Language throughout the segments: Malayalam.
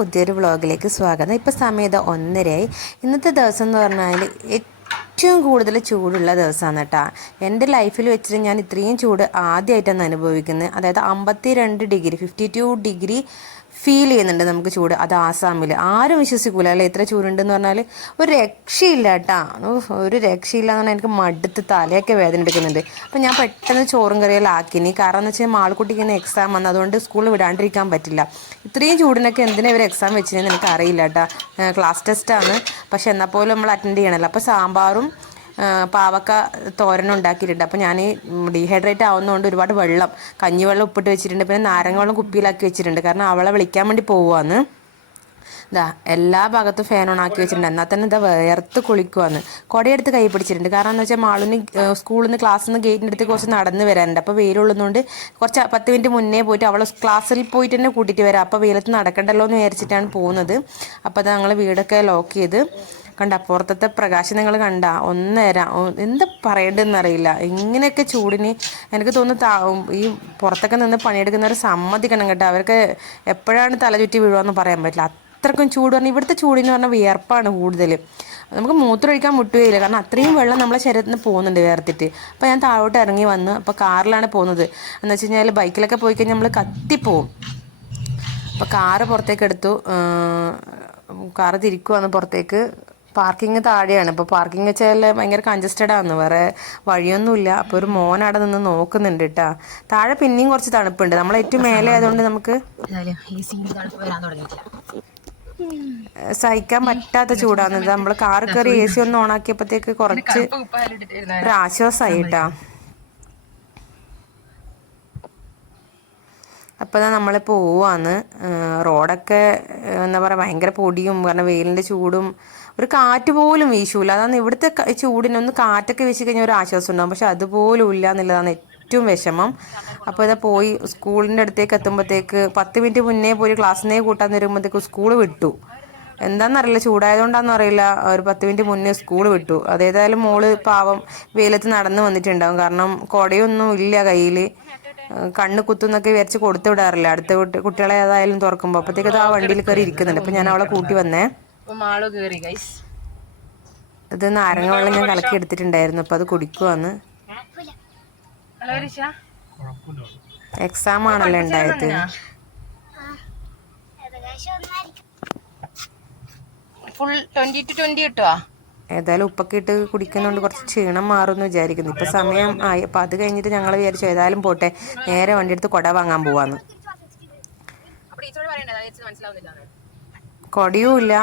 പുതിയൊരു വ്ളോഗിലേക്ക് സ്വാഗതം. ഇപ്പോൾ സമയം 1:30. ഇന്നത്തെ ദിവസം എന്ന് പറഞ്ഞാൽ ഏറ്റവും കൂടുതൽ ചൂടുള്ള ദിവസമാണ് കേട്ടോ. എൻ്റെ ലൈഫിൽ വെച്ചിട്ട് ഞാൻ ഇത്രയും ചൂട് ആദ്യമായിട്ടാണ് അനുഭവിക്കുന്നത്. അതായത് 52 ഡിഗ്രി 52 ഡിഗ്രി ഫീൽ ചെയ്യുന്നുണ്ട് നമുക്ക് ചൂട്. അത് ആസാമിൽ ആരും വിശ്വസിക്കൂല അല്ലേ എത്ര ചൂടുണ്ടെന്ന് പറഞ്ഞാൽ. ഒരു രക്ഷയില്ല കേട്ടാ, ഒരു രക്ഷയില്ല എന്ന് പറഞ്ഞാൽ എനിക്ക് മടുത്ത് തലയൊക്കെ വേദന എടുക്കുന്നുണ്ട്. അപ്പം ഞാൻ പെട്ടെന്ന് ചോറും കറിയെല്ലാം ആക്കിനി. കാരണം എന്ന് വെച്ചാൽ മാൾക്കുട്ടിക്ക് ഇങ്ങനെ എക്സാം വന്നു, അതുകൊണ്ട് സ്കൂളിൽ വിടാണ്ടിരിക്കാൻ പറ്റില്ല. ഇത്രയും ചൂടിനൊക്കെ എന്തിനാ ഇവർ എക്സാം വെച്ചതെന്ന് എനിക്ക് അറിയില്ല കേട്ടോ. ക്ലാസ് ടെസ്റ്റാണ്, പക്ഷെ എന്നാൽ പോലും നമ്മൾ അറ്റൻഡ് ചെയ്യണമല്ലോ. അപ്പോൾ സാമ്പാറും പാവക്ക തോരനും ഉണ്ടാക്കിയിട്ടുണ്ട്. അപ്പോൾ ഞാൻ ഡീഹൈഡ്രേറ്റ് ആവുന്നതുകൊണ്ട് ഒരുപാട് വെള്ളം, കഞ്ഞിവെള്ളം ഉപ്പിട്ട് വെച്ചിട്ടുണ്ട്. പിന്നെ നാരങ്ങ വെള്ളം കുപ്പിയിലാക്കി വെച്ചിട്ടുണ്ട്, കാരണം അവളെ വിളിക്കാൻ വേണ്ടി പോവുകയാണ്. ഇതാ എല്ലാ ഭാഗത്തും ഫാൻ ഓൺ ആക്കി വെച്ചിട്ടുണ്ട്. എന്നാൽ തന്നെ ഇതാ വേർത്ത് കുളിക്കുവാന്ന്. കുടയെടുത്ത് കൈ പിടിച്ചിട്ടുണ്ട്. കാരണം എന്ന് വെച്ചാൽ മാളിന് സ്കൂളിൽ നിന്ന് ക്ലാസ്സിൽ നിന്ന് ഗേറ്റിൻ്റെ അടുത്ത് കുറച്ച് നടന്ന് വരാനുണ്ട്. അപ്പോൾ വെയിലുള്ളതുകൊണ്ട് കുറച്ച് 10 മിനിറ്റ് മുന്നേ പോയിട്ട് അവൾ ക്ലാസ്സിൽ പോയിട്ട് തന്നെ കൂട്ടിയിട്ട് വരാം. അപ്പോൾ വെയിലത്ത് നടക്കണ്ടല്ലോ എന്ന് വിചാരിച്ചിട്ടാണ് പോകുന്നത്. അപ്പോൾ അത് ഞങ്ങൾ വീടൊക്കെ ലോക്ക് ചെയ്ത് കണ്ട. പുറത്തത്തെ പ്രകാശം നിങ്ങൾ കണ്ട. എന്താ പറയേണ്ടതെന്നറിയില്ല. ഇങ്ങനെയൊക്കെ ചൂടിന് എനിക്ക് തോന്നുന്നു ഈ പുറത്തൊക്കെ നിന്ന് പണിയെടുക്കുന്നവർ സമ്മതിക്കണം കേട്ടോ. അവർക്ക് എപ്പോഴാണ് തല ചുറ്റി വീഴുകയെന്ന് പറയാൻ പറ്റില്ല. അത്രക്കും ചൂട് പറഞ്ഞാൽ ഇവിടുത്തെ ചൂടിന് പറഞ്ഞാൽ വിയർപ്പാണ് കൂടുതൽ. നമുക്ക് മൂത്രമൊഴിക്കാൻ മുട്ടുകയില്ല, കാരണം അത്രയും വെള്ളം നമ്മളെ ശരീരത്തിൽ നിന്ന് പോകുന്നുണ്ട് വേർത്തിട്ട്. അപ്പോൾ ഞാൻ താഴോട്ട് ഇറങ്ങി വന്ന്. അപ്പോൾ കാറിലാണ് പോകുന്നത്. എന്ന് വെച്ച് കഴിഞ്ഞാൽ ബൈക്കിലൊക്കെ പോയി കഴിഞ്ഞാൽ നമ്മൾ കത്തിപ്പോവും. അപ്പോൾ കാറ് പുറത്തേക്ക് എടുത്തു. കാറ് തിരിക്കുവാന്ന് പുറത്തേക്ക്. പാർക്കിങ് താഴെയാണ്. ഇപ്പോൾ പാർക്കിംഗ് വെച്ചാൽ ഭയങ്കര കൺജസ്റ്റഡ് ആണ്, വേറെ വഴിയൊന്നുമില്ല. അപ്പോൾ ഒരു മോൻ അവിടെ നിന്ന് നോക്കുന്നുണ്ട് കേട്ടോ. താഴെ പിന്നെയും കുറച്ച് തണുപ്പുണ്ട്. നമ്മൾ ഏറ്റവും മേലെ ആയതുകൊണ്ട് നമുക്ക് സഹിക്കാൻ പറ്റാത്ത ചൂടാണ്. നമ്മൾ കാർ കയറി AC ഒന്ന് ഓണാക്കിയപ്പോഴത്തേക്ക് കുറച്ച് ഒരു ആശ്വാസമായി കേട്ടോ. അപ്പോൾ നമ്മൾ പോവാന്ന്. റോഡൊക്കെ എന്താ പറയുക, ഭയങ്കര പൊടിയും, കാരണം വെയിലിൻ്റെ ചൂടും. ഒരു കാറ്റ് പോലും വീശൂല. അതാണ് ഇവിടുത്തെ ചൂടിനൊന്ന് കാറ്റൊക്കെ വീശി കഴിഞ്ഞാൽ ഒരു ആശ്വാസം ഉണ്ടാകും, പക്ഷെ അതുപോലും ഇല്ല എന്നുള്ളതാണ് ഏറ്റവും വിഷമം. അപ്പോൾ ഇതാ പോയി സ്കൂളിൻ്റെ അടുത്തേക്ക് എത്തുമ്പോഴത്തേക്ക് 10 മിനിറ്റ് മുന്നേ പോയി ക്ലാസ്സിനെ കൂട്ടാൻ വരുമ്പോഴത്തേക്ക് സ്കൂൾ വിട്ടു. എന്താണെന്നറിയില്ല, ചൂടായതുകൊണ്ടാണെന്ന് അറിയില്ല, ഒരു 10 മിനിറ്റ് മുന്നേ സ്കൂൾ വിട്ടു. അതേതായാലും മോള് പാവം വെയിലത്ത് നടന്ന് വന്നിട്ടുണ്ടാകും, കാരണം കുടയൊന്നും ഇല്ല കയ്യിൽ. കണ്ണ് കുത്തുന്നൊക്കെ വിചാരിച്ച് കൊടുത്തു വിടാറില്ല അടുത്ത കുട്ടികളെ ഏതായാലും തുറക്കുമ്പോൾ. അപ്പോഴത്തേക്ക് അത് ആ വണ്ടിയിൽ കയറി ഇരിക്കുന്നുണ്ട്. അപ്പം ഞാൻ അവളെ കൂട്ടി വന്നേ. ഇത് നാരങ്ങ വെള്ളം ഞാൻ കലക്കി എടുത്തിട്ടുണ്ടായിരുന്നു, അപ്പം അത് കുടിക്കുവാന്ന്. എക്സാം ആണല്ലോ ഉണ്ടായത്. ഏതായാലും ഉപ്പൊക്കെ ഇട്ട് കുടിക്കുന്നതുകൊണ്ട് കുറച്ച് ക്ഷീണം മാറുമെന്ന് വിചാരിക്കുന്നു. ഇപ്പം സമയം ആയി. അപ്പം അത് കഴിഞ്ഞിട്ട് ഞങ്ങൾ വിചാരിച്ചു ഏതായാലും പോട്ടെ, നേരെ വണ്ടി എടുത്ത് കുട വാങ്ങാൻ പോവാന്ന്. കൊടിയും ഇല്ല.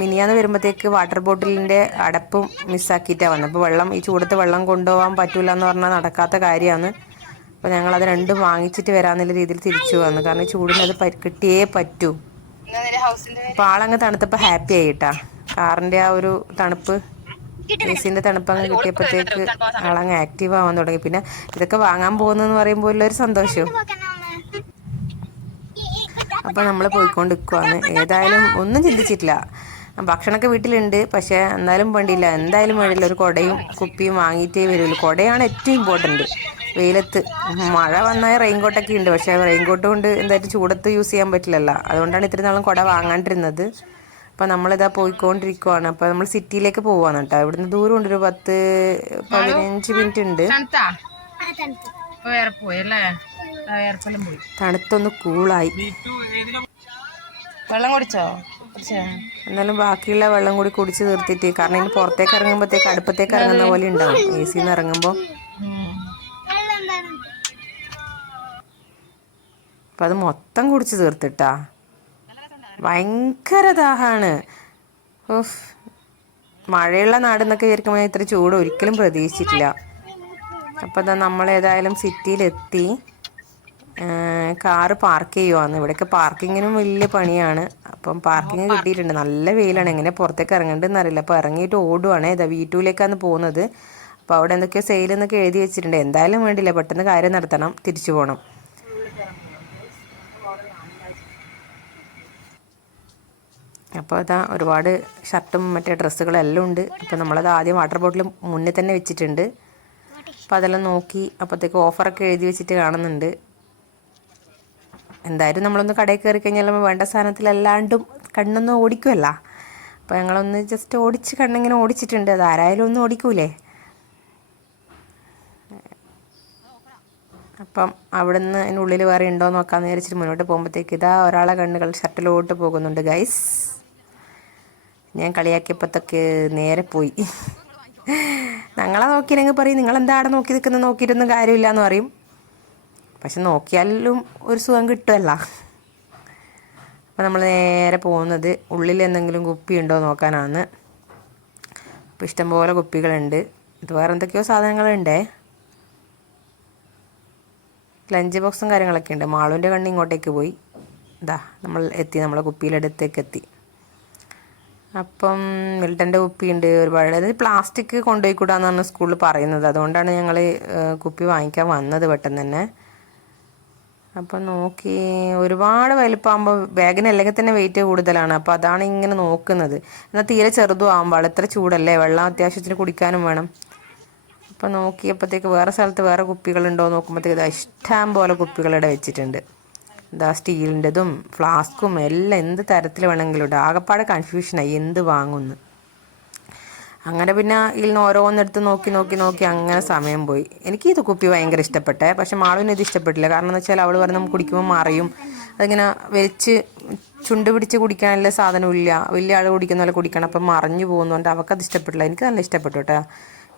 മിനിയാന്ന് വരുമ്പോഴത്തേക്ക് വാട്ടർ ബോട്ടിലിൻ്റെ അടപ്പും മിസ്സാക്കിയിട്ടാണ് വന്നത്. അപ്പോൾ വെള്ളം, ഈ ചൂടത്ത് വെള്ളം കൊണ്ടുപോകാൻ പറ്റില്ല എന്ന് പറഞ്ഞാൽ നടക്കാത്ത കാര്യമാണ്. അപ്പോൾ ഞങ്ങളത് രണ്ടും വാങ്ങിച്ചിട്ട് വരാമെന്നുള്ള രീതിയിൽ തിരിച്ചു വന്നു, കാരണം ചൂടിന് അത് കിട്ടിയേ പറ്റൂ. അപ്പോൾ ആളങ്ങ് തണുത്തപ്പോൾ ഹാപ്പി ആയിട്ടാ. കാറിൻ്റെ ആ ഒരു തണുപ്പ്, AC-ൻ്റെ തണുപ്പ് അങ്ങ് കിട്ടിയപ്പോഴത്തേക്ക് ആളങ്ങ് ആക്റ്റീവ് ആവാൻ തുടങ്ങി. പിന്നെ ഇതൊക്കെ വാങ്ങാൻ പോകുന്നതെന്ന് പറയുമ്പോൾ ഉള്ളൊരു സന്തോഷം. അപ്പോൾ നമ്മൾ പോയിക്കൊണ്ടിരിക്കുവാണ്. ഏതായാലും ഒന്നും ചിന്തിച്ചിട്ടില്ല. ഭക്ഷണമൊക്കെ വീട്ടിലുണ്ട്, പക്ഷേ എന്നാലും വേണ്ടിയില്ല, എന്തായാലും വേണ്ടിയില്ല, ഒരു കുടയും കുപ്പിയും വാങ്ങിയിട്ടേ വരുള്ളൂ. കുടയാണ് ഏറ്റവും ഇമ്പോർട്ടൻറ്റ്. വെയിലത്ത് മഴ വന്നാൽ റെയിൻകോട്ടൊക്കെ ഉണ്ട്, പക്ഷേ റെയിൻകോട്ട് കൊണ്ട് എന്തായാലും ചൂടത്ത് യൂസ് ചെയ്യാൻ പറ്റില്ലല്ലോ. അതുകൊണ്ടാണ് ഇത്രയും നാളും കുട വാങ്ങാണ്ടിരുന്നത്. അപ്പോൾ നമ്മളിതാ പോയിക്കൊണ്ടിരിക്കുവാണ്. അപ്പോൾ നമ്മൾ സിറ്റിയിലേക്ക് പോവാണ് കേട്ടോ. ഇവിടുന്ന് ദൂരം ഉണ്ട്, ഒരു 10-15 മിനിറ്റ് ഉണ്ട്. തണുത്തൊന്ന് കൂളായി. വെള്ളം കുടിച്ചോ? എന്നാലും ബാക്കിയുള്ള വെള്ളം കൂടി കുടിച്ച് തീർത്തിട്ട്, കാരണം ഇനി പുറത്തേക്ക് ഇറങ്ങുമ്പോഴത്തേക്ക് അടുപ്പത്തേക്ക് ഇറങ്ങുന്ന പോലെ ഉണ്ടാവും AC-ന്ന് ഇറങ്ങുമ്പോൾ. അപ്പം അത് മൊത്തം കുടിച്ച് തീർത്തിട്ടാ. ഭയങ്കര ദാഹമാണ്. മഴയുള്ള നാടെന്നൊക്കെ വിചാരിക്കുമ്പോൾ ഇത്ര ചൂട് ഒരിക്കലും പ്രതീക്ഷിച്ചിട്ടില്ല. അപ്പോൾ ഇതാ നമ്മളേതായാലും സിറ്റിയിലെത്തി. Car park ചെയ്യുവാന്ന്. ഇവിടെയൊക്കെ പാർക്കിങ്ങിനും വലിയ പണിയാണ്. അപ്പം പാർക്കിങ് കിട്ടിയിട്ടുണ്ട്. നല്ല വെയിലാണ്, എങ്ങനെ പുറത്തേക്ക് ഇറങ്ങേണ്ടതെന്ന് അറിയില്ല. അപ്പോൾ ഇറങ്ങിയിട്ട് ഓടുവാണ്. ഇതാ V2ലേക്കാണ് പോകുന്നത്. അപ്പോൾ അവിടെ എന്തൊക്കെയോ സെയിൽ എന്നൊക്കെ എഴുതി വെച്ചിട്ടുണ്ട്. എന്തായാലും വേണ്ടില്ല, പെട്ടെന്ന് കാര്യം നടത്തണം, തിരിച്ചു പോകണം. അപ്പോൾ അതാ ഒരുപാട് ഷർട്ടും മറ്റേ ഡ്രസ്സുകളും എല്ലാം ഉണ്ട്. അപ്പോൾ നമ്മളത് ആദ്യം വാട്ടർ ബോട്ടിൽ മുന്നിൽ തന്നെ വെച്ചിട്ടുണ്ട്. അപ്പോൾ അതെല്ലാം നോക്കി അപ്പോഴത്തേക്ക് ഓഫറൊക്കെ എഴുതി വെച്ചിട്ട് കാണുന്നുണ്ട്. എന്തായാലും നമ്മളൊന്ന് കടയിൽ കയറി കഴിഞ്ഞാൽ വേണ്ട സാധനത്തിലല്ലാണ്ടും കണ്ണൊന്നും ഓടിക്കുമല്ല. അപ്പോൾ ഞങ്ങളൊന്ന് ജസ്റ്റ് ഓടിച്ച് കണ്ണിങ്ങനെ ഓടിച്ചിട്ടുണ്ട്. അത് ആരായാലും ഒന്നും ഓടിക്കൂലേ. അപ്പം അവിടുന്ന് അതിനുള്ളിൽ വേറെ ഉണ്ടോ എന്ന് നോക്കാമെന്ന് വിചാരിച്ചിട്ട് മുന്നോട്ട് പോകുമ്പോഴത്തേക്ക് ഇതാ ഒരാളെ കണ്ണുകൾ ഷട്ടിലോട്ട് പോകുന്നുണ്ട് ഗൈസ്. ഞാൻ കളിയാക്കിയപ്പോഴത്തേക്ക് നേരെ പോയി. ഞങ്ങളെ നോക്കിയില്ലെങ്കിൽ പറയും നിങ്ങളെന്താ അവിടെ നോക്കി നിൽക്കുന്നത്, നോക്കിയിട്ടൊന്നും കാര്യമില്ല എന്ന് പറയും. പക്ഷെ നോക്കിയാലും ഒരു സുഖം കിട്ടുമല്ല. അപ്പോൾ നമ്മൾ നേരെ പോകുന്നത് ഉള്ളിൽ എന്തെങ്കിലും കുപ്പി ഉണ്ടോ നോക്കാനാണ്. അപ്പോൾ ഇഷ്ടംപോലെ കുപ്പികളുണ്ട്. ഇത് വേറെ എന്തൊക്കെയോ സാധനങ്ങളുണ്ടേ. ലഞ്ച് ബോക്സും കാര്യങ്ങളൊക്കെ ഉണ്ട്. മാളുവിൻ്റെ കണ്ണ് ഇങ്ങോട്ടേക്ക് പോയി. ഇതാ നമ്മൾ എത്തി, നമ്മളെ കുപ്പിയിലടുത്തേക്ക് എത്തി. അപ്പം മിൽട്ടൻ്റെ കുപ്പിയുണ്ട് ഒരുപാട്. അതായത് പ്ലാസ്റ്റിക് കൊണ്ടുപോയിക്കൂടാന്നാണ് സ്കൂളിൽ പറയുന്നത്. അതുകൊണ്ടാണ് ഞങ്ങൾ കുപ്പി വാങ്ങിക്കാൻ വന്നത് പെട്ടെന്ന് തന്നെ. അപ്പം നോക്കി ഒരുപാട് വലുപ്പമാകുമ്പോൾ ബാഗിന് അല്ലെങ്കിൽ തന്നെ വെയിറ്റ് കൂടുതലാണ്. അപ്പോൾ അതാണ് ഇങ്ങനെ നോക്കുന്നത്. എന്നാൽ തീരെ ചെറുതും ആകുമ്പോൾ ഇത്ര ചൂടല്ലേ, വെള്ളം അത്യാവശ്യത്തിന് കുടിക്കാനും വേണം. അപ്പോൾ നോക്കിയപ്പോഴത്തേക്ക് വേറെ സ്ഥലത്ത് വേറെ കുപ്പികളുണ്ടോ നോക്കുമ്പോഴത്തേക്ക് ഇതാ ഇഷ്ടം പോലെ കുപ്പികളിവിടെ വെച്ചിട്ടുണ്ട്. ഇതാ സ്റ്റീലിൻ്റെതും ഫ്ലാസ്കും എല്ലാം എന്ത് തരത്തിൽ വേണമെങ്കിലും ഉണ്ട്. ആകെപ്പാടെ കൺഫ്യൂഷനായി എന്ത് വാങ്ങുമെന്ന്. അങ്ങനെ പിന്നെ ഇതിൽ നിന്ന് ഓരോന്നെടുത്ത് നോക്കി നോക്കി നോക്കി അങ്ങനെ സമയം പോയി. എനിക്ക് ഇത് കുപ്പി ഭയങ്കര ഇഷ്ടപ്പെട്ടെ. പക്ഷെ മാളുവിന് ഇത് ഇഷ്ടപ്പെട്ടില്ല. കാരണം എന്ന് വെച്ചാൽ അവൾ പറഞ്ഞ് നമുക്ക് കുടിക്കുമ്പോൾ മറിയും, അതിങ്ങനെ വെച്ച് ചുണ്ട് പിടിച്ച് കുടിക്കാനുള്ള സാധനമില്ല, വലിയ ആൾ കുടിക്കുന്ന പോലെ കുടിക്കണം, അപ്പം മറിഞ്ഞു പോകുന്നതുകൊണ്ട് അവൾക്കത് ഇഷ്ടപ്പെട്ടില്ല. എനിക്ക് നല്ല ഇഷ്ടപ്പെട്ടു കേട്ടോ.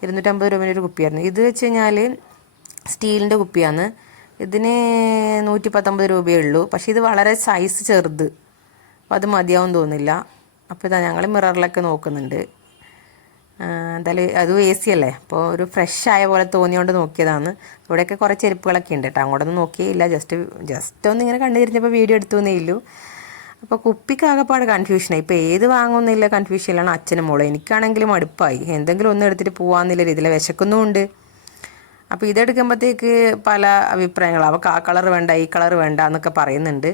250 രൂപേൻ്റെ ഒരു കുപ്പിയായിരുന്നു ഇത്. വെച്ച് കഴിഞ്ഞാൽ സ്റ്റീലിൻ്റെ കുപ്പിയാണ്. ഇതിന് 119 രൂപയേ ഉള്ളൂ. പക്ഷേ ഇത് വളരെ സൈസ് ചെറുത്, അപ്പോൾ അത് മതിയാവും തോന്നില്ല. അപ്പോൾ ഇതാ ഞങ്ങൾ മിററിലൊക്കെ നോക്കുന്നുണ്ട്. എന്തായാലും അതും AC അല്ലേ, അപ്പോൾ ഒരു ഫ്രഷ് ആയ പോലെ തോന്നിയോണ്ട് നോക്കിയതാണ്. ഇവിടെയൊക്കെ കുറേ ചെരുപ്പുകളൊക്കെ ഉണ്ട് കേട്ടോ. അങ്ങോട്ടൊന്നും നോക്കിയില്ല, ജസ്റ്റ് ഒന്ന് ഇങ്ങനെ കണ്ടു തിരിഞ്ഞപ്പോൾ വീഡിയോ എടുത്തുവെന്നേ ഉള്ളൂ. അപ്പോൾ കുപ്പിക്ക് ആകെപ്പാട് കൺഫ്യൂഷനായി. ഇപ്പോൾ ഏത് വാങ്ങുന്നില്ല കൺഫ്യൂഷനിലാണ് അച്ഛനും മോളെ. എനിക്കാണെങ്കിലും മടുപ്പായി. എന്തെങ്കിലും ഒന്നും എടുത്തിട്ട് പോകാമെന്നില്ല രീതിയിൽ വിശക്കുന്നുമുണ്ട്. അപ്പോൾ ഇതെടുക്കുമ്പോഴത്തേക്ക് പല അഭിപ്രായങ്ങളാണ്. അവൾക്ക് ആ കളർ വേണ്ട, ഈ കളർ വേണ്ട എന്നൊക്കെ പറയുന്നുണ്ട്.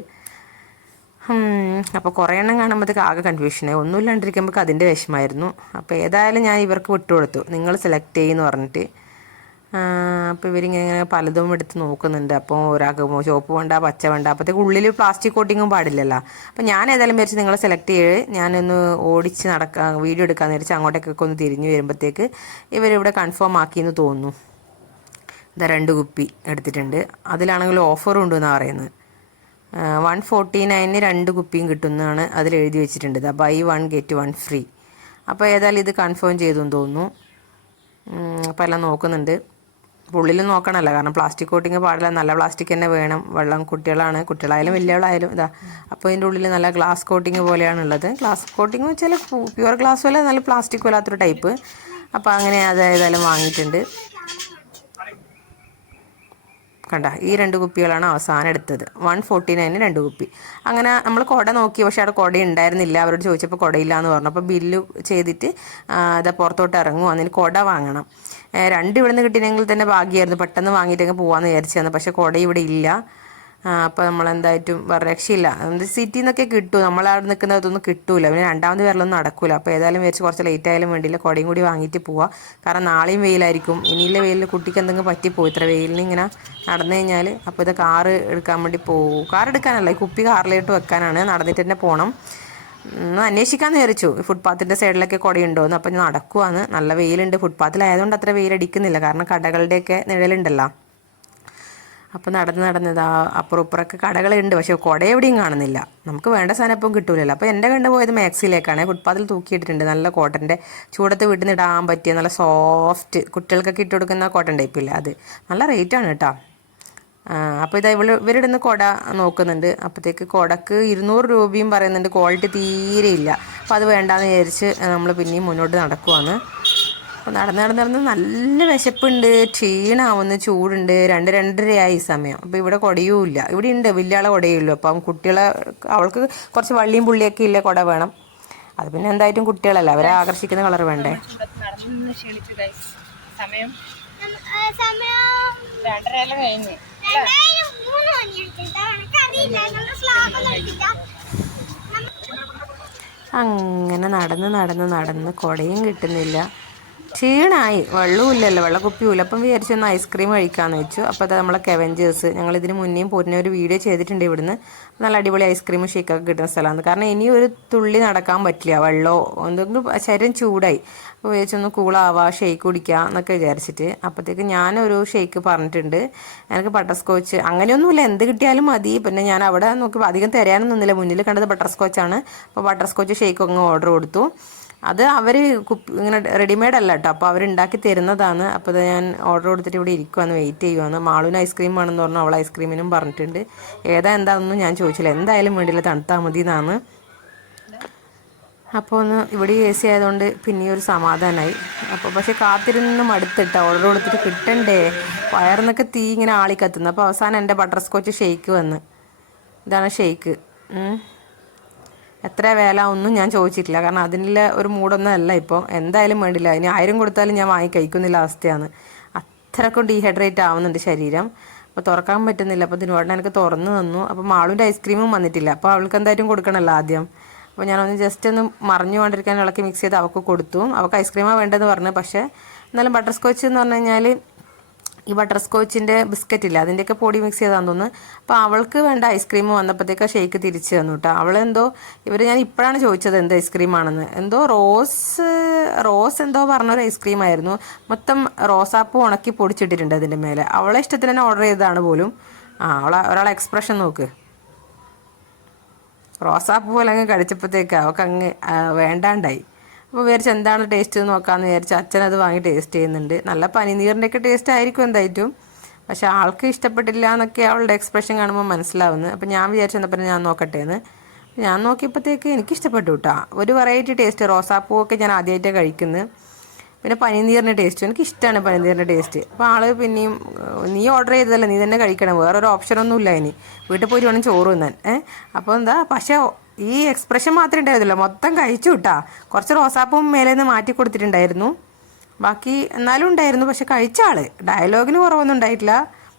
അപ്പോൾ കുറേ എണ്ണം കാണുമ്പോഴത്തേക്ക് ആകെ കൺഫ്യൂഷനായി. ഒന്നുമില്ലാണ്ടിരിക്കുമ്പോൾ അതിൻ്റെ വിഷമമായിരുന്നു. അപ്പോൾ ഏതായാലും ഞാൻ ഇവർക്ക് വിട്ടുകൊടുത്തു, നിങ്ങൾ സെലക്ട് ചെയ്യുമെന്ന് പറഞ്ഞിട്ട്. അപ്പോൾ ഇവരിങ്ങനെ പലതും എടുത്ത് നോക്കുന്നുണ്ട്. അപ്പോൾ ഒരാൾക്ക് ചുവപ്പ് വേണ്ട, പച്ച വേണ്ട. അപ്പോഴത്തേക്ക് ഉള്ളിൽ പ്ലാസ്റ്റിക് കോട്ടിങ്ങും പാടില്ലല്ലോ. അപ്പോൾ ഞാൻ ഏതായാലും വിചാരിച്ച് നിങ്ങൾ സെലക്ട് ചെയ്ത് ഞാനൊന്ന് ഓടിച്ച് വീഡിയോ എടുക്കാമെന്ന് വിചാരിച്ച് അങ്ങോട്ടേക്കൊക്കെ ഒന്ന് തിരിഞ്ഞ് വരുമ്പോഴത്തേക്ക് ഇവരിവിടെ കൺഫേം ആക്കിയെന്ന് തോന്നുന്നു. ഇതാ 2 കുപ്പി എടുത്തിട്ടുണ്ട്. അതിലാണെങ്കിൽ ഓഫറും ഉണ്ടെന്നാണ് പറയുന്നത്. 149-ന് 2 കുപ്പിയും കിട്ടുന്നതാണ് അതിൽ എഴുതി വെച്ചിട്ടുണ്ട്. ഇതാ ബൈ 1 ഗെറ്റ് 1 ഫ്രീ. അപ്പോൾ ഏതായാലും ഇത് കൺഫേം ചെയ്തെന്ന് തോന്നുന്നു. അപ്പോൾ എല്ലാം നോക്കുന്നുണ്ട്. ഉള്ളിൽ നോക്കണമല്ലോ, കാരണം പ്ലാസ്റ്റിക് കോട്ടിങ് പാടില്ല, നല്ല പ്ലാസ്റ്റിക് തന്നെ വേണം. വെള്ളം കുട്ടികളായാലും വലിയവളായാലും ഇതാ. അപ്പോൾ ഇതിൻ്റെ ഉള്ളിൽ നല്ല ഗ്ലാസ് കോട്ടിങ് പോലെയാണുള്ളത്. ഗ്ലാസ് കോട്ടിങ് വെച്ചാൽ പ്യുവർ ഗ്ലാസ് പോലെ നല്ല പ്ലാസ്റ്റിക് പോലാത്തൊരു ടൈപ്പ്. അപ്പോൾ അങ്ങനെ അത് ഏതായാലും വാങ്ങിയിട്ടുണ്ട്. കണ്ട ഈ 2 കുപ്പികളാണ് അവസാനം എടുത്തത്. 149-ന് 2 കുപ്പി. അങ്ങനെ നമ്മൾ കുട നോക്കി, പക്ഷേ അവിടെ കുട ഉണ്ടായിരുന്നില്ല. അവരോട് ചോദിച്ചപ്പോൾ കുടയില്ല എന്ന് പറഞ്ഞു. അപ്പോൾ ബില്ല് ചെയ്തിട്ട് ഇതാ പുറത്തോട്ട് ഇറങ്ങും, അതിന് കുട വാങ്ങണം. 2 ഇവിടെ നിന്ന് കിട്ടിയെങ്കിൽ തന്നെ ഭാഗ്യമായിരുന്നു, പെട്ടെന്ന് വാങ്ങിയിട്ടങ്ങ് പോകാമെന്ന് വിചാരിച്ചു. പക്ഷേ കുട ഇവിടെ ഇല്ല. അപ്പോൾ നമ്മളെന്തായിട്ടും വേറെ രക്ഷയില്ല. സിറ്റിയിൽ നിന്നൊക്കെ കിട്ടും, നമ്മളവിടെ നിൽക്കുന്നതൊന്നും കിട്ടൂല. പിന്നെ രണ്ടാമത് വരലൊന്നും നടക്കൂല. അപ്പോൾ ഏതായാലും വിചാരിച്ച് കുറച്ച് ലേറ്റ് ആയാലും വേണ്ടിയില്ല, കുടയും കൂടി വാങ്ങിയിട്ട് പോവാം. കാരണം നാളെയും വെയിലായിരിക്കും. ഇനിയില്ല വെയിലിൽ കുട്ടിക്ക് എന്തെങ്കിലും പറ്റിപ്പോയി ഇത്ര വെയിലിന് ഇങ്ങനെ നടന്നു കഴിഞ്ഞാൽ. അപ്പോൾ ഇത് കാറ് എടുക്കാൻ വേണ്ടി പോകും. കാർ എടുക്കാനല്ല, ഈ കുപ്പി കാറിലോട്ട് വെക്കാനാണ്. നടന്നിട്ട് തന്നെ പോകണം. അന്വേഷിക്കാമെന്ന് വിചാരിച്ചു ഫുട്പാത്തിൻ്റെ സൈഡിലൊക്കെ കുടയുണ്ടോയെന്ന്. അപ്പം നടക്കുവാന്ന്. നല്ല വെയിലുണ്ട്. ഫുട്പാത്തിലായതുകൊണ്ട് അത്ര വെയിലടിക്കുന്നില്ല, കാരണം കടകളുടെയൊക്കെ നിഴലുണ്ടല്ലോ. അപ്പോൾ നടന്നതാ അപ്പുറം ഇപ്പുറമൊക്കെ കടകളുണ്ട്, പക്ഷേ കുട എവിടെയും കാണുന്നില്ല. നമുക്ക് വേണ്ട സാധനം ഇപ്പം കിട്ടൂലല്ലോ. അപ്പോൾ എൻ്റെ കണ്ടുപോയത് മാക്സിലേക്കാണ്. ഫുട്പാത്തിൽ തൂക്കിയിട്ടിട്ടുണ്ട്. നല്ല കോട്ടൻ്റെ ചൂടത്ത് വീട്ടിൽ നിന്ന് ഇടാൻ പറ്റിയ നല്ല സോഫ്റ്റ് കുട്ടികൾക്കൊക്കെ ഇട്ട് കൊടുക്കുന്ന കോട്ടൺ ടൈപ്പില്ല, അത് നല്ല റേറ്റാണ് കേട്ടോ. അപ്പോൾ ഇതാ ഇവരിടുന്ന കുട നോക്കുന്നുണ്ട്. അപ്പോഴത്തേക്ക് കുടക്ക് 200 രൂപയും പറയുന്നുണ്ട്. ക്വാളിറ്റി തീരെ ഇല്ല. അപ്പോൾ അത് വേണ്ടാന്ന് വിചാരിച്ച് നമ്മൾ പിന്നെയും മുന്നോട്ട് നടക്കുവാണ്. അപ്പോൾ നടന്ന് നല്ല വിശപ്പുണ്ട്, ക്ഷീണമാവുന്നു, ചൂടുണ്ട്. 2-2:30 ഈ സമയം. അപ്പോൾ ഇവിടെ കുടയും ഇല്ല. ഇവിടെ ഉണ്ട്, വലിയ ആളെ കുടയുള്ളൂ. അപ്പം അവൾക്ക് കുറച്ച് വള്ളിയും പുള്ളിയൊക്കെ ഇല്ല കുട വേണം. അത് പിന്നെ എന്തായിട്ടും കുട്ടികളല്ല, അവരെ ആകർഷിക്കുന്ന കളർ വേണ്ടേ. അങ്ങനെ നടന്ന് കുടയും കിട്ടുന്നില്ല, ക്ഷീണമായി, വെള്ളമില്ലല്ലോ, വെള്ളക്കുപ്പിയുമില്ല. അപ്പം വിചാരിച്ചു ഒന്ന് ഐസ്ക്രീം കഴിക്കാമെന്ന് വെച്ചു. അപ്പോൾ അത് നമ്മളെ കെവഞ്ചേഴ്സ്, ഞങ്ങൾ ഇതിന് മുന്നേയും പോരുന്ന ഒരു വീഡിയോ ചെയ്തിട്ടുണ്ട് ഇവിടുന്ന്. നല്ല അടിപൊളി ഐസ്ക്രീമും ഷേക്കൊക്കെ കിട്ടുന്ന സ്ഥലമാണ്. കാരണം ഇനി ഒരു തുള്ളി നടക്കാൻ പറ്റില്ല, വെള്ളമോ എന്തെങ്കിലും ശരീരം ചൂടായി. അപ്പോൾ വിചാരിച്ചൊന്ന് കൂളാവാ, ഷേക്ക് കുടിക്കുക എന്നൊക്കെ വിചാരിച്ചിട്ട്. അപ്പോഴത്തേക്ക് ഞാനൊരു ഷേക്ക് പറഞ്ഞിട്ടുണ്ട്. എനിക്ക് ബട്ടർ സ്കോച്ച് അങ്ങനെയൊന്നുമില്ല, എന്ത് കിട്ടിയാലും മതി. പിന്നെ ഞാൻ അവിടെ നോക്കി അധികം തരാനൊന്നും നിന്നില്ല, മുന്നിൽ കണ്ടത് ബട്ടർ സ്കോച്ചാണ്. അപ്പോൾ ബട്ടർ സ്കോച്ച് ഷേക്ക് അങ്ങ് ഓർഡർ കൊടുത്തു. അത് അവർ ഇങ്ങനെ റെഡിമെയ്ഡ് അല്ല കേട്ടോ, അപ്പോൾ അവരുണ്ടാക്കി തരുന്നതാണ്. അപ്പോൾ അത് ഞാൻ ഓർഡർ കൊടുത്തിട്ട് ഇവിടെ ഇരിക്കുവാന്ന്, വെയിറ്റ് ചെയ്യുവാന്ന്. മാളുവിന് ഐസ്ക്രീം വേണമെന്ന് പറഞ്ഞു, അവൾ ഐസ്ക്രീമിനും പറഞ്ഞിട്ടുണ്ട്. എന്താണെന്നും ഞാൻ ചോദിച്ചില്ല, എന്തായാലും വേണ്ടിയില്ല, തണുത്താൽ മതി എന്നാണ്. അപ്പോൾ ഒന്ന് ഇവിടെ എ സി ആയതുകൊണ്ട് പിന്നെ ഒരു സമാധാനമായി. അപ്പോൾ പക്ഷേ കാത്തിരുന്ന് മടുത്തിട്ട, ഓർഡർ കൊടുത്തിട്ട് കിട്ടണ്ടേ, വയറിന്നൊക്കെ തീ ഇങ്ങനെ ആളി കത്തുന്നു. അപ്പോൾ അവസാനം എൻ്റെ ബട്ടർ സ്കോച്ച് ഷേക്ക് വന്ന്, ഇതാണ് ഷേക്ക്. എത്ര വില ഒന്നും ഞാൻ ചോദിച്ചിട്ടില്ല, കാരണം അതിനുള്ള ഒരു മൂടൊന്നും അല്ല ഇപ്പോൾ. എന്തായാലും വേണ്ടില്ല, ഇനി 1000 കൊടുത്താലും ഞാൻ വാങ്ങി കഴിക്കുന്നില്ല അവസ്ഥയാണ്. അത്രക്കും ഡീഹൈഡ്രേറ്റ് ആവുന്നുണ്ട് ശരീരം. അപ്പോൾ തുറക്കാൻ പറ്റുന്നില്ല. അപ്പോൾ ഇതിനോടനെ എനിക്ക് തുറന്നു തന്നു. അപ്പോൾ മാളുവിൻ്റെ ഐസ്ക്രീമും വന്നിട്ടില്ല, അപ്പോൾ അവൾക്ക് എന്തായാലും കൊടുക്കണമല്ലോ ആദ്യം. അപ്പോൾ ഞാനൊന്ന് ജസ്റ്റ് ഒന്ന് മറിഞ്ഞു കൊണ്ടിരിക്കാൻ ഇളക്കി മിക്സ് ചെയ്ത് അവൾക്ക് കൊടുത്തു. അവൾക്ക് ഐസ്ക്രീമാണ് വേണ്ടതെന്ന് പറഞ്ഞു. പക്ഷേ എന്നാലും ബട്ടർ സ്കോച്ച് എന്ന് പറഞ്ഞു കഴിഞ്ഞാൽ ഈ ബട്ടർ സ്കോച്ചിൻ്റെ ബിസ്ക്കറ്റ് ഇല്ല, അതിൻ്റെയൊക്കെ പൊടി മിക്സ് ചെയ്താന്ന് തോന്നുന്നു. അപ്പോൾ അവൾക്ക് വേണ്ട ഐസ്ക്രീം വന്നപ്പോഴത്തേക്ക് ഷേക്ക് തിരിച്ച് തന്നു കേട്ടോ. അവളെന്തോ ഞാൻ ഇപ്പോഴാണ് ചോദിച്ചത് എന്ത് ഐസ്ക്രീമാണെന്ന്. എന്തോ റോസ് എന്തോ പറഞ്ഞൊരു ഐസ്ക്രീം ആയിരുന്നു. മൊത്തം റോസാപ്പൂ ഉണക്കി പൊടിച്ചിട്ടിട്ടുണ്ട് അതിൻ്റെ മേലെ. അവളെ ഇഷ്ടത്തിന് തന്നെ ഓർഡർ ചെയ്തതാണ് പോലും. ഒരാളെ എക്സ്പ്രഷൻ നോക്ക്, റോസാപ്പൂ പോലെ അങ്ങ് കഴിച്ചപ്പോഴത്തേക്ക് അവൾക്ക് അങ്ങ് വേണ്ടാണ്ടായി. അപ്പോൾ വിചാരിച്ച് എന്താണ് ടേസ്റ്റ് നോക്കാമെന്ന് വിചാരിച്ചു. അച്ഛനത് വാങ്ങി ടേസ്റ്റ് ചെയ്യുന്നുണ്ട്. നല്ല പനിനീറിൻ്റെയൊക്കെ ടേസ്റ്റ് ആയിരിക്കും എന്തായിട്ടും, പക്ഷെ ആൾക്ക് ഇഷ്ടപ്പെട്ടില്ല എന്നൊക്കെ അവളുടെ എക്സ്പ്രഷൻ കാണുമ്പോൾ മനസ്സിലാവുന്നത്. അപ്പോൾ ഞാൻ വിചാരിച്ചപ്പോൾ ഞാൻ നോക്കട്ടെ എന്ന്. ഞാൻ നോക്കിയപ്പോഴത്തേക്ക് എനിക്ക് ഇഷ്ടപ്പെട്ടു കേട്ടോ. ഒരു വെറൈറ്റി ടേസ്റ്റ്, റോസാപ്പൂവൊക്കെ ഞാൻ ആദ്യമായിട്ടാണ് കഴിക്കുന്നത്. പിന്നെ പനിനീറിൻ്റെ ടേസ്റ്റ് എനിക്ക് ഇഷ്ടമാണ്, പനിനീറിൻ്റെ ടേസ്റ്റ്. അപ്പോൾ ആൾ പിന്നെയും നീ ഓർഡർ ചെയ്തതല്ലേ, നീ തന്നെ കഴിക്കണം, വേറൊരു ഓപ്ഷനൊന്നുമില്ല ഇനി, വീട്ടിൽ പോയിട്ട് വേണം ചോറ് തിന്നാൻ. അപ്പോൾ എന്താ, പക്ഷേ ഈ എക്സ്പ്രഷൻ മാത്രമേ ഉണ്ടായിരുന്നില്ല, മൊത്തം കഴിച്ചു കിട്ടാ. കുറച്ച് റോസാപ്പും മേലെ നിന്ന് മാറ്റി കൊടുത്തിട്ടുണ്ടായിരുന്നു, ബാക്കി എന്നാലും ഉണ്ടായിരുന്നു. പക്ഷെ കഴിച്ച ആൾ ഡയലോഗിന് കുറവൊന്നും ഉണ്ടായിട്ടില്ല,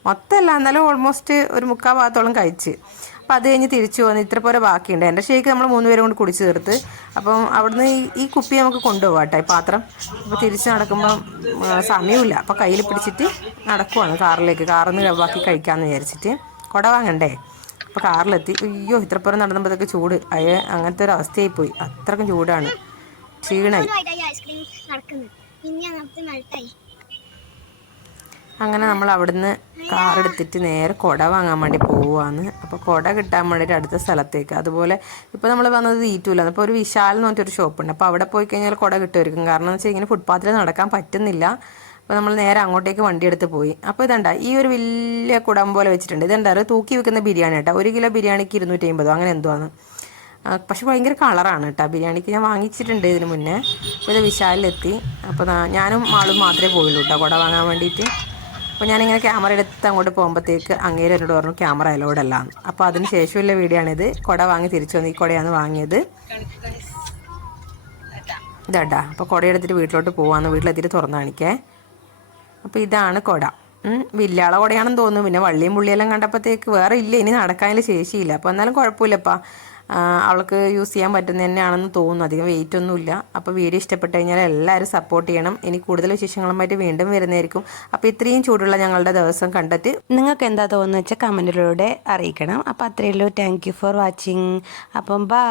മൊത്തമല്ല എന്നാലും ഓൾമോസ്റ്റ് ഒരു 3/4 ഭാഗത്തോളം കഴിച്ച്. അപ്പോൾ അത് കഴിഞ്ഞ് തിരിച്ചു വന്ന് ഇത്ര പോലെ ബാക്കിയുണ്ട്. എൻ്റെ ഷേക്ക് നമ്മൾ 3 പേരും കൊണ്ട് കുടിച്ച് തീർത്ത്. അപ്പം അവിടുന്ന് ഈ കുപ്പി നമുക്ക് കൊണ്ടുപോകാം കേട്ടോ, ഈ പാത്രം. അപ്പോൾ തിരിച്ച് നടക്കുമ്പം സമയമില്ല, അപ്പോൾ കയ്യിൽ പിടിച്ചിട്ട് നടക്കുവാണ് കാറിലേക്ക്. കാറിൽ നിന്ന് ബാക്കി കഴിക്കാമെന്ന് വിചാരിച്ചിട്ട്. കുട വാങ്ങണ്ടേ, അപ്പോൾ കാറിലെത്തി. അയ്യോ, ഇത്രപ്പുറം നടന്നപ്പോഴത്തേക്ക് ചൂട് അങ്ങനത്തെ ഒരു അവസ്ഥയായി പോയി. അത്രക്കും ചൂടാണ്, ക്ഷീണായി. അങ്ങനെ നമ്മൾ അവിടുന്ന് കാറെടുത്തിട്ട് നേരെ കുട വാങ്ങാൻ വേണ്ടി പോവുകയാണ്. അപ്പോൾ കുട കിട്ടാൻ വേണ്ടിയിട്ട് അടുത്ത സ്ഥലത്തേക്ക്. അതുപോലെ ഇപ്പോൾ നമ്മൾ വന്നത് ഈറ്റൂലാണ്. അപ്പോൾ ഒരു വിശാൽ എന്ന് പറഞ്ഞിട്ടൊരു ഷോപ്പുണ്ട്, അപ്പോൾ അവിടെ പോയി കഴിഞ്ഞാൽ കുട കിട്ടുമായിരിക്കും. കാരണം എന്ന് വെച്ചാൽ ഇങ്ങനെ ഫുട്പാത്തിൽ നടക്കാൻ പറ്റുന്നില്ല. അപ്പോൾ നമ്മൾ നേരെ അങ്ങോട്ടേക്ക് വണ്ടി എടുത്ത് പോയി. അപ്പോൾ ഇതണ്ട ഈ ഒരു വലിയ കുടം പോലെ വെച്ചിട്ടുണ്ട്. ഇതെന്താ തൂക്കി വെക്കുന്ന ബിരിയാണി കേട്ടോ. 1 കിലോ ബിരിയാണിക്ക് 250 അങ്ങനെ എന്തോ ആണ്. പക്ഷെ ഭയങ്കര കളറാണ് കേട്ടോ ബിരിയാണിക്ക്. ഞാൻ വാങ്ങിച്ചിട്ടുണ്ട് ഇതിന് മുന്നേ. അപ്പോൾ ഇത് വിശാലിലെത്തി. അപ്പോൾ ഞാനും ആളും മാത്രമേ പോയുള്ളൂ കേട്ടോ കുട വാങ്ങാൻ വേണ്ടിയിട്ട്. അപ്പോൾ ഞാനിങ്ങനെ ക്യാമറ എടുത്ത് അങ്ങോട്ട് പോകുമ്പോഴത്തേക്ക് അങ്ങേര് എന്നോട് പറഞ്ഞു ക്യാമറ അലോഡല്ല. അപ്പോൾ അതിന് ശേഷമുള്ള വീഡിയോ ആണിത്. കുട വാങ്ങി തിരിച്ചു വന്ന് ഈ കുടയാണ് വാങ്ങിയത്. ഇതാട്ടാ. അപ്പോൾ കുട എടുത്തിട്ട് വീട്ടിലോട്ട് പോവാന്ന്, വീട്ടിലെത്തിയിട്ട് തുറന്നു കാണിക്കേ. അപ്പോൾ ഇതാണ് കുട. വില്ലാള കുടയാണെന്ന് തോന്നുന്നു. പിന്നെ വള്ളിയും പുള്ളിയെല്ലാം കണ്ടപ്പോഴത്തേക്ക് വേറെ ഇല്ല, ഇനി നടക്കാനുള്ള ശേഷിയില്ല. അപ്പോൾ എന്നാലും കുഴപ്പമില്ലപ്പാ, അവൾക്ക് യൂസ് ചെയ്യാൻ പറ്റുന്ന തന്നെയാണെന്ന് തോന്നുന്നു. അധികം വെയിറ്റ് ഒന്നുമില്ല. അപ്പോൾ വീഡിയോ ഇഷ്ടപ്പെട്ട് കഴിഞ്ഞാൽ എല്ലാവരും സപ്പോർട്ട് ചെയ്യണം. ഇനി കൂടുതൽ വിശേഷങ്ങളുമായിട്ട് വീണ്ടും വരുന്നതായിരിക്കും. അപ്പോൾ ഇത്രയും ചൂടുള്ള ഞങ്ങളുടെ ദിവസം കണ്ടിട്ട് നിങ്ങൾക്ക് എന്താ തോന്നുന്നു വെച്ചാൽ കമൻറ്റിലൂടെ അറിയിക്കണം. അപ്പോൾ അത്രയേ ഉള്ളൂ. Thank you for watching. അപ്പം ബൈ.